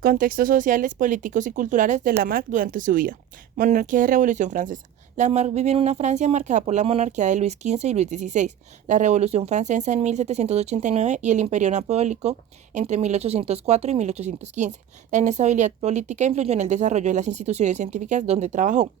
Contextos sociales, políticos y culturales de Lamarck durante su vida. Monarquía y Revolución Francesa. Lamarck vivió en una Francia marcada por la monarquía de Luis XV y Luis XVI, la Revolución Francesa en 1789 y el Imperio Napoleónico entre 1804 y 1815. La inestabilidad política influyó en el desarrollo de las instituciones científicas donde trabajó.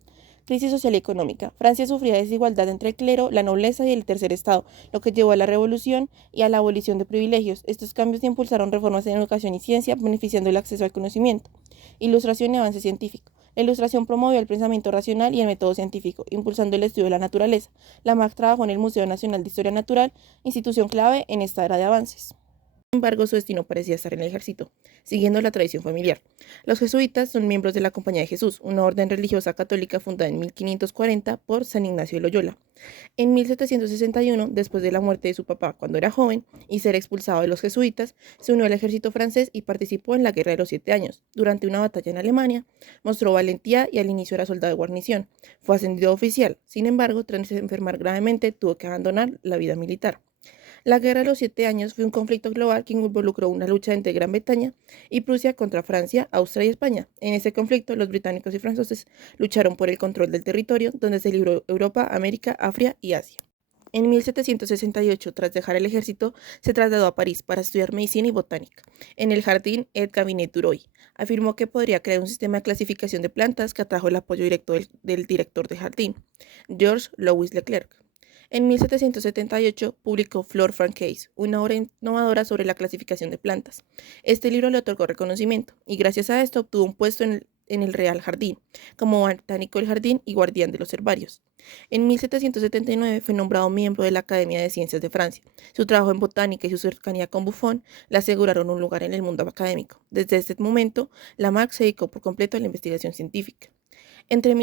Crisis social y económica. Francia sufría desigualdad entre el clero, la nobleza y el tercer estado, lo que llevó a la revolución y a la abolición de privilegios. Estos cambios impulsaron reformas en educación y ciencia, beneficiando el acceso al conocimiento. Ilustración y avance científico. La ilustración promovió el pensamiento racional y el método científico, impulsando el estudio de la naturaleza. Lamarck trabajó en el Museo Nacional de Historia Natural, institución clave en esta era de avances. Sin embargo, su destino parecía estar en el ejército, siguiendo la tradición familiar. Los jesuitas son miembros de la Compañía de Jesús, una orden religiosa católica fundada en 1540 por San Ignacio de Loyola. En 1761, después de la muerte de su papá cuando era joven y ser expulsado de los jesuitas, se unió al ejército francés y participó en la Guerra de los 7 Años. Durante una batalla en Alemania, mostró valentía y al inicio era soldado de guarnición. Fue ascendido a oficial. Sin embargo, tras enfermar gravemente, tuvo que abandonar la vida militar. La Guerra de los 7 Años fue un conflicto global que involucró una lucha entre Gran Bretaña y Prusia contra Francia, Austria y España. En ese conflicto, los británicos y franceses lucharon por el control del territorio, donde se libró Europa, América, África y Asia. En 1768, tras dejar el ejército, se trasladó a París para estudiar medicina y botánica. En el jardín Ed Cabinet Duroy, afirmó que podría crear un sistema de clasificación de plantas que atrajo el apoyo directo del director de jardín, Georges Louis Leclerc. En 1778 publicó Flore Francaise, una obra innovadora sobre la clasificación de plantas. Este libro le otorgó reconocimiento y gracias a esto obtuvo un puesto en el Real Jardín, como botánico del jardín y guardián de los herbarios. En 1779 fue nombrado miembro de la Academia de Ciencias de Francia. Su trabajo en botánica y su cercanía con Buffon le aseguraron un lugar en el mundo académico. Desde este momento, Lamarck se dedicó por completo a la investigación científica. Entre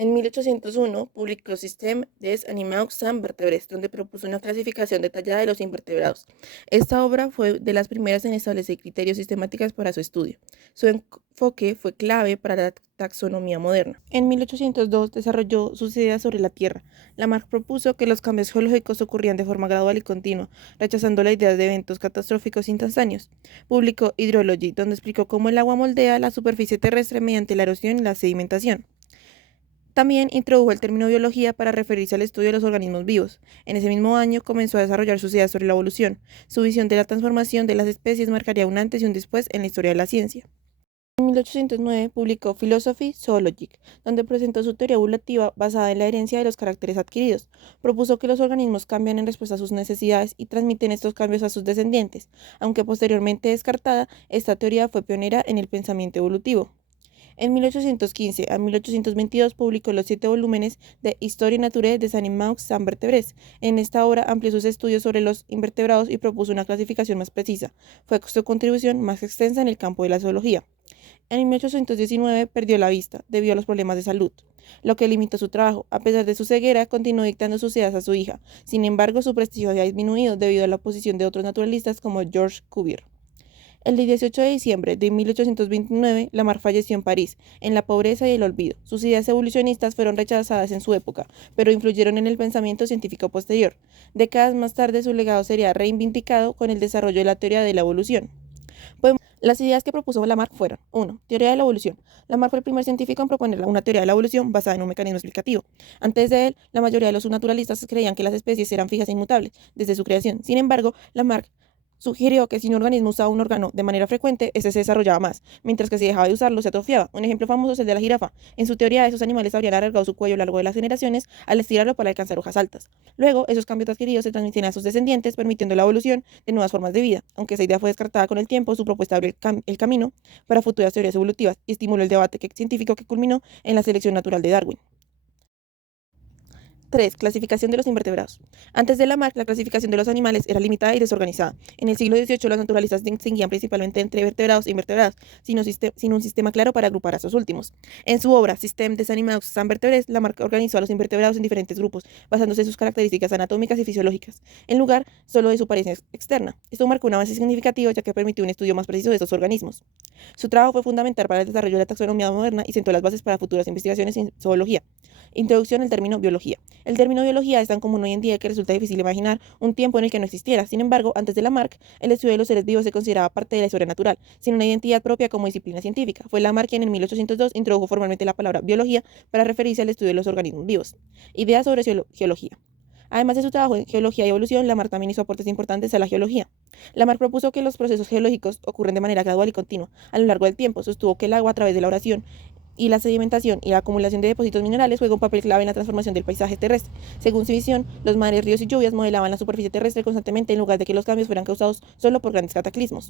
en 1801 publicó Système des animaux sans vertébrés, donde propuso una clasificación detallada de los invertebrados. Esta obra fue de las primeras en establecer criterios sistemáticos para su estudio. Su enfoque fue clave para la taxonomía moderna. En 1802 desarrolló sus ideas sobre la Tierra. Lamarck propuso que los cambios geológicos ocurrían de forma gradual y continua, rechazando la idea de eventos catastróficos instantáneos. Publicó Hydrology, donde explicó cómo el agua moldea la superficie terrestre mediante la erosión y la sedimentación. También introdujo el término biología para referirse al estudio de los organismos vivos. En ese mismo año comenzó a desarrollar sus ideas sobre la evolución. Su visión de la transformación de las especies marcaría un antes y un después en la historia de la ciencia. En 1809 publicó Philosophy Zoologique, donde presentó su teoría evolutiva basada en la herencia de los caracteres adquiridos. Propuso que los organismos cambian en respuesta a sus necesidades y transmiten estos cambios a sus descendientes. Aunque posteriormente descartada, esta teoría fue pionera en el pensamiento evolutivo. En 1815 a 1822 publicó los 7 volúmenes de Histoire naturelle des animaux sans vertébrés. En esta obra amplió sus estudios sobre los invertebrados y propuso una clasificación más precisa. Fue su contribución más extensa en el campo de la zoología. En 1819 perdió la vista debido a los problemas de salud, lo que limitó su trabajo. A pesar de su ceguera, continuó dictando sus ideas a su hija. Sin embargo, su prestigio había disminuido debido a la oposición de otros naturalistas como Georges Cuvier. El 18 de diciembre de 1829, Lamarck falleció en París, en la pobreza y el olvido. Sus ideas evolucionistas fueron rechazadas en su época, pero influyeron en el pensamiento científico posterior. Décadas más tarde, su legado sería reivindicado con el desarrollo de la teoría de la evolución. Las ideas que propuso Lamarck fueron: 1. Teoría de la evolución. Lamarck fue el primer científico en proponer una teoría de la evolución basada en un mecanismo explicativo. Antes de él, la mayoría de los naturalistas creían que las especies eran fijas e inmutables desde su creación. Sin embargo, Lamarck sugirió que si un organismo usaba un órgano de manera frecuente, este se desarrollaba más, mientras que si dejaba de usarlo, se atrofiaba. Un ejemplo famoso es el de la jirafa. En su teoría, esos animales habrían alargado su cuello a lo largo de las generaciones al estirarlo para alcanzar hojas altas. Luego, esos cambios adquiridos se transmitían a sus descendientes, permitiendo la evolución de nuevas formas de vida. Aunque esa idea fue descartada con el tiempo, su propuesta abrió el camino para futuras teorías evolutivas y estimuló el debate científico que culminó en la selección natural de Darwin. 3. Clasificación de los invertebrados. Antes de Lamarck, la clasificación de los animales era limitada y desorganizada. En el siglo XVIII, los naturalistas distinguían principalmente entre vertebrados e invertebrados, sin un sistema claro para agrupar a esos últimos. En su obra, Système des animaux sans vertébrés, Lamarck organizó a los invertebrados en diferentes grupos, basándose en sus características anatómicas y fisiológicas, en lugar solo de su apariencia externa. Esto marcó un avance significativo, ya que permitió un estudio más preciso de estos organismos. Su trabajo fue fundamental para el desarrollo de la taxonomía moderna y sentó las bases para futuras investigaciones en zoología. Introducción al término biología. El término biología es tan común hoy en día que resulta difícil imaginar un tiempo en el que no existiera. Sin embargo, antes de Lamarck, el estudio de los seres vivos se consideraba parte de la historia natural, sin una identidad propia como disciplina científica. Fue Lamarck quien en 1802 introdujo formalmente la palabra biología para referirse al estudio de los organismos vivos. Ideas sobre geología. Además de su trabajo en geología y evolución, Lamarck también hizo aportes importantes a la geología. Lamarck propuso que los procesos geológicos ocurren de manera gradual y continua a lo largo del tiempo. Sostuvo que el agua, a través de la oración y la sedimentación y la acumulación de depósitos minerales, juega un papel clave en la transformación del paisaje terrestre. Según su visión, los mares, ríos y lluvias modelaban la superficie terrestre constantemente en lugar de que los cambios fueran causados solo por grandes cataclismos.